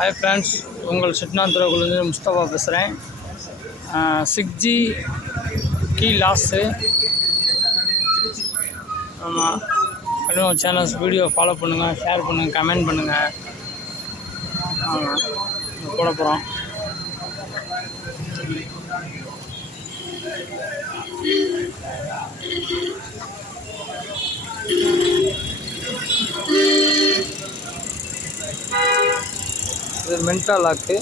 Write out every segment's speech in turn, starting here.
Hi friends, உங்கள் சிட்னாந்துறைக்குள்ளேருந்து முஸ்தபா பேசுகிறேன். 6G key லாஸு. ஆமாம், இன்னும் சேனல்ஸ் வீடியோ ஃபாலோ பண்ணுங்கள், ஷேர் பண்ணுங்கள், கமெண்ட் பண்ணுங்கள். ஆமாம், போட போகிறோம். இது மென்டா லாக்கு.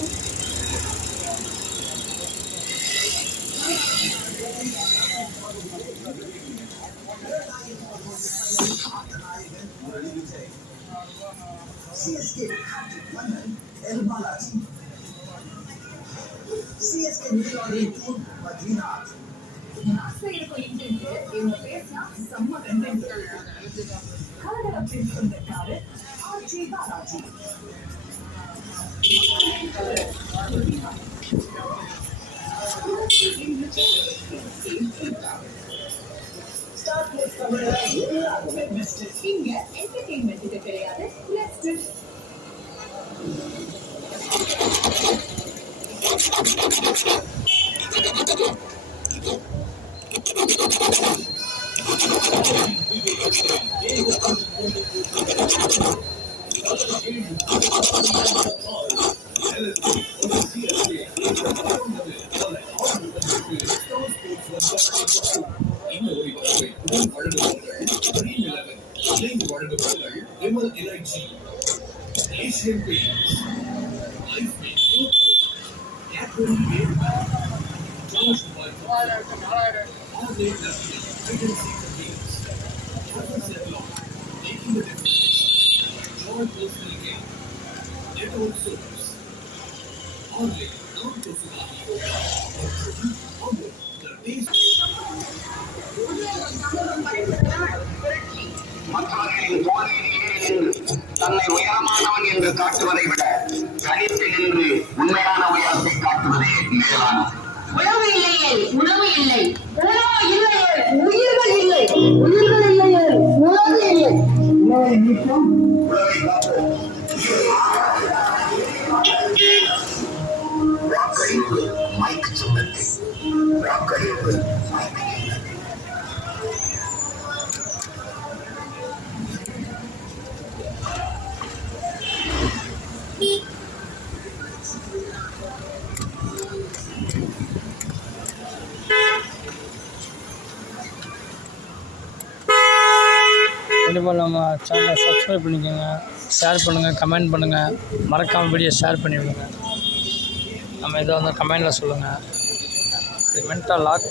இங்க என்டர்டெயின்மெண்ட் கிடையாது. மற்றவர்களின் தோல்வியில் தன்னை உயரமானவன் என்று காட்டுவதை விட தனித்து நின்று உண்மையான உயரத்தை காட்டுவதே மேலான. உணவு இல்லையே உணவு இல்லை, உணவு இல்லையே உயிர்கள் இல்லை, உயிர்கள் இல்லையே உணவு இல்லை. உணவை நீக்கும், உணவை காப்போம். வாக்களிப்பு மைக் சின்னத்தை, வாக்களிப்பு மைக் சின்னத்தை. கண்டிப்பாக நம்ம சேனலை சப்ஸ்கிரைப் பண்ணிக்கோங்க, ஷேர் பண்ணுங்கள், கமெண்ட் பண்ணுங்கள். மறக்காமல் வீடியோ ஷேர் பண்ணி விடுங்க. நம்ம இதை வந்து கமெண்டில் சொல்லுங்கள். இது மென்டா லாக்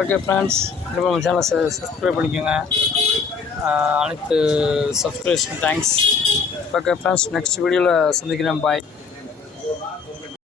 ஓகே ஃப்ரெண்ட்ஸ், கண்டிப்பாக நம்ம சேனலை சப்ஸ்கிரைப் பண்ணிக்கோங்க. அனைத்து subscription thanks. Okay friends, next வீடியோவில் சந்திக்கிறேன். பாய்.